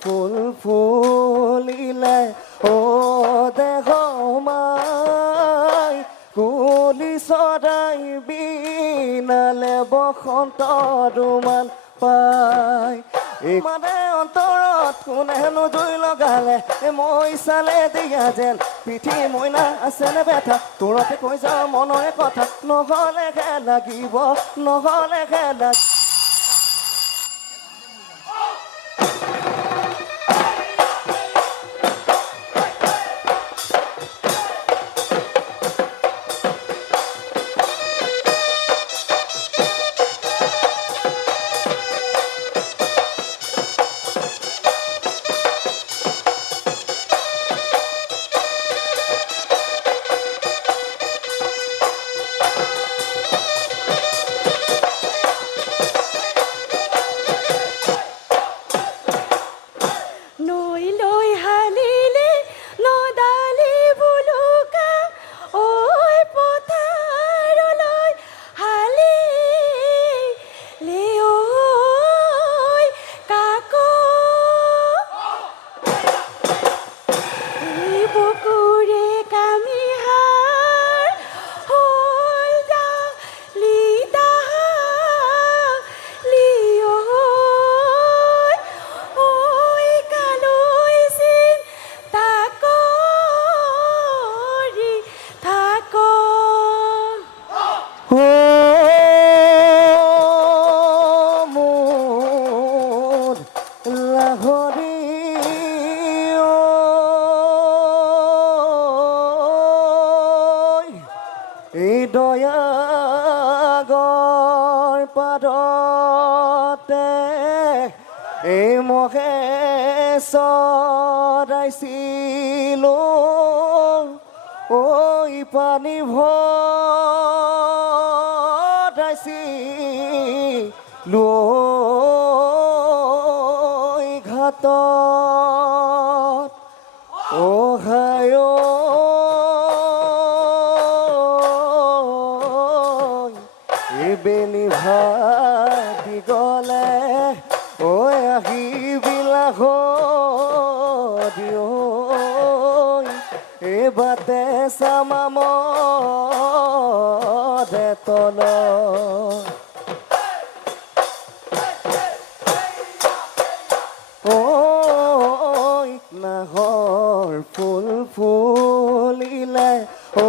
ফুল ফুলিলে ও দেহ মাই কুলি চৰাই বিনালে বসন্ত ৰুমাল পাই মানে অন্তৰত কোনেনো জুই লগালে মই চালে দিয়া যেন পিঠি মইনা আছেনে বেথা তোৰতে কৈ যাওঁ মনৰে কথা নহ'লেহে লাগিব নহ'লেহে লাগিব এই দয়াগৰ পাদতে এই মহে চৰাইছিলোঁ ঐ পানী ভৰাইছিলোঁ ঘাটত অহায় বেলি ভাগি গ'লে ঐ আহিবিলাক দিয় এই বাটে চামাম দে তল ঐ নাহৰ ফুল ফুলিলে ও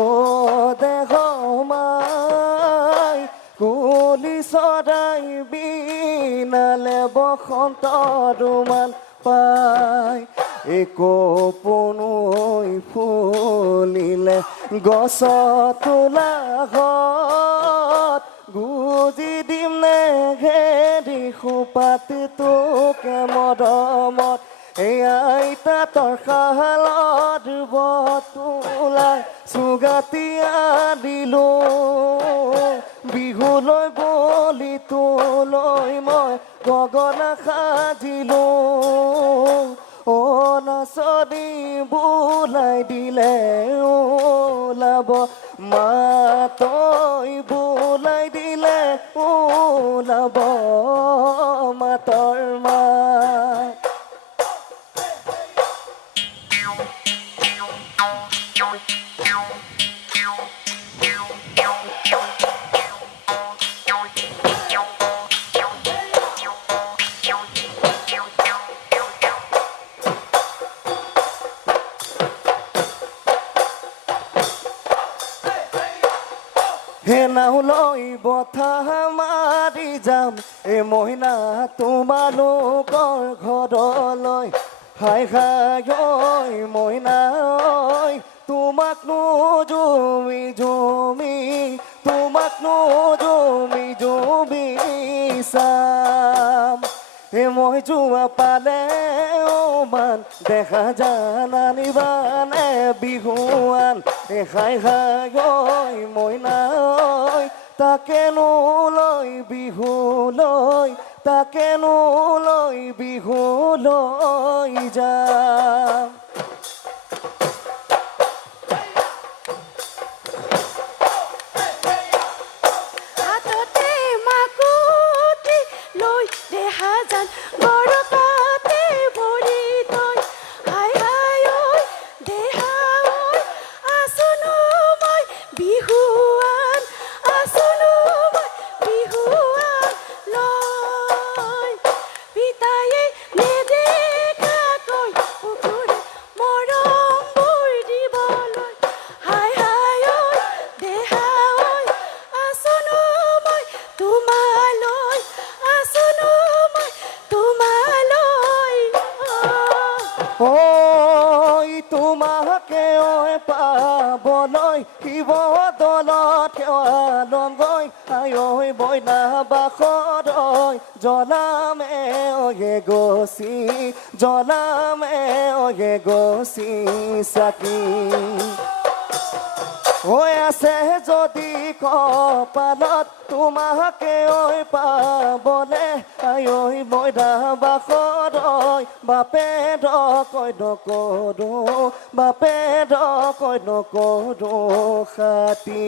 দেহ মাই কুলি চৰাই বিনালে বসন্ত ৰুমাল পাই কপৌনৈ ফুলিলে গছত তোলাহত গুজি দিম নে ঘেৰি সোপাত তোকে মৰমত এই আইতা তৰ শালত বতুলাই চুগাতিয়া দিলো বিহুলৈ বলি তোলৈ মই গগনা সাজিলো ও নাচনি বোলাই দিলে ওলাব মাতৈ বোলাই দিলে ওলাব মাতৰ মাত হে নাও লৈ বঠা মাৰি যাম এই মইনা তোমালোকৰ ঘৰলৈ হাই হাই ঐ মইনা ঐ তোমাক জুমি জুমি তোমাক জুমি জুমি চাম মই যোৱা পালে মান দেখা জানানিবানে বিহুৱান হাই হাই ঐ মইনা ঐ তাকেনো লৈ বিহুলৈ তাকেনো লৈ বিহুলৈ যাম লৈ দেহা যান গৰকাতে ভৰি ঐ পাবলৈ শিৱ দলত সেৱা গৈ আই ঐ বইনা বাসত ঐ জ্বলামে ঐ গছি জ্বলামে ঐ গছি চাকি হৈ আছে যদি কপালত তোমাকে ঐ পাবলে আই ঐ বইনা বাসত ঐ বাপে কৈ নকৰো বাপে কৈ নকৰো খাতি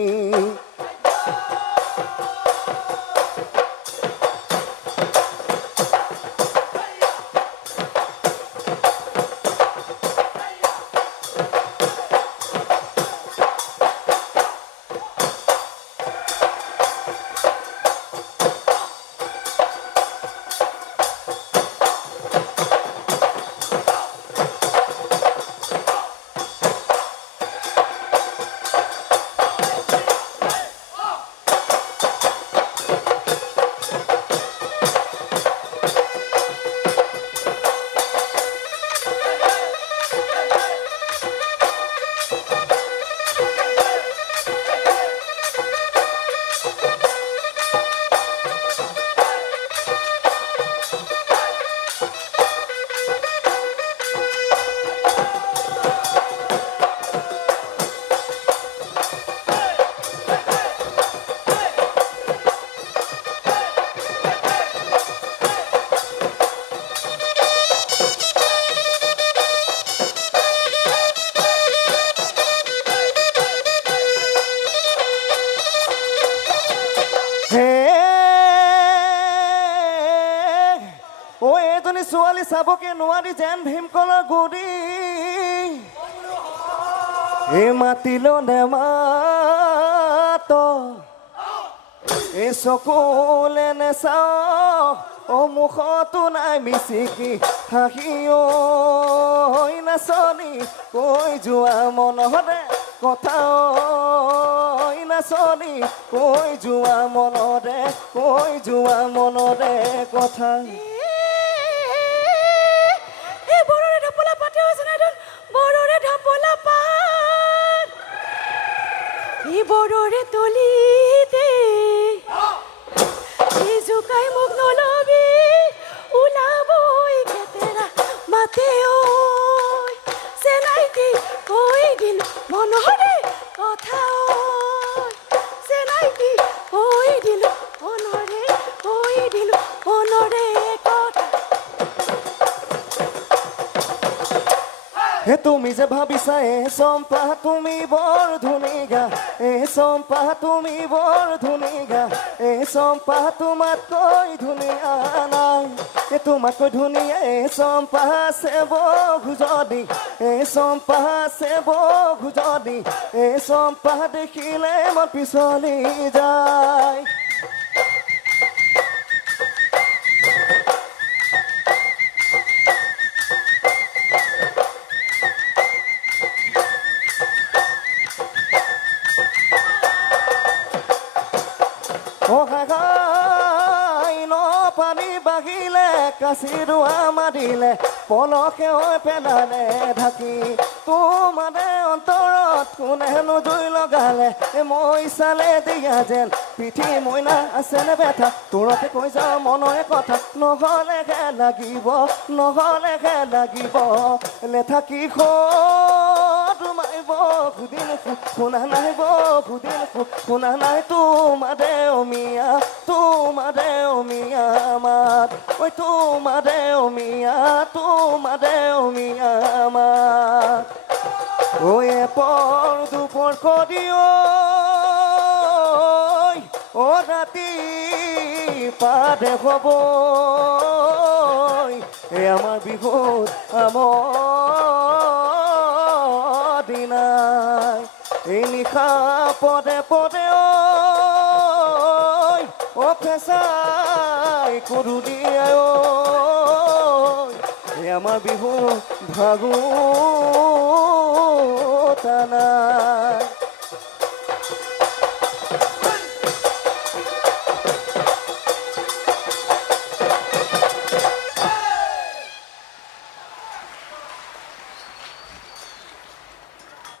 এজনী ছোৱালী চাবকে নোৱাৰি যেন ভীমকলৰ গুৰি এই মাতিলো নেমাত এই চকুলে নেচাও অ মুখতো নাই মিচিকি হাঁহি ঐ নাচনি কৈ যোৱা মনতে কথা ঐ নাচনি কৈ যোৱা মনতে কথা বৰৰে তলিতে জোকাই মোক নলবি ওলাবই কেতেৰা মাতে ঐ চেনাই দি কৈ দিলো মনৰে কথা ঐ চেনাই দি কৈ দিলো মনৰে কথা হে তুমি যে ভাবিছা চম্পা তুমি বৰ ধুনীয়া চম্পা তুমি বৰ ধুনীয়া চম্পা তোমাতকৈ ধুনীয়া নাই তোমাতকৈ ধুনীয়া চম্পা আছে বহু যদি চম্পা আছে বহু যদি চম্পা দেখিলে মন পিছলি যায় পানী বাঢ়িলে কাচিৰোৱা মাৰিলে পলসে হৈ পেলালে ঢাকি তোমাৰে অন্তৰত কোনেনো জুই লগালে মই চালে দিয়া যেন পিঠি মইনা আছেনে বেঠা তোৰতে কৈ যাওঁ মনৰে কথা নহ'লেহে লাগিব নেথাকি মাৰিব সুদিন শুনা নাই শুনা নাই তোমাৰে অমিয়া মাত ঐ তোমাৰে অমিয়া মাত ঐ এপৰ দুপৰ কৰি ঐ ৰাতি পাদে হ'ব আমাৰ বিহুত দিনাই এই নিশা পদে পদে ঐ ফেঁচাই কৰো দিয়া আমাৰ বিহু ভাগো টানা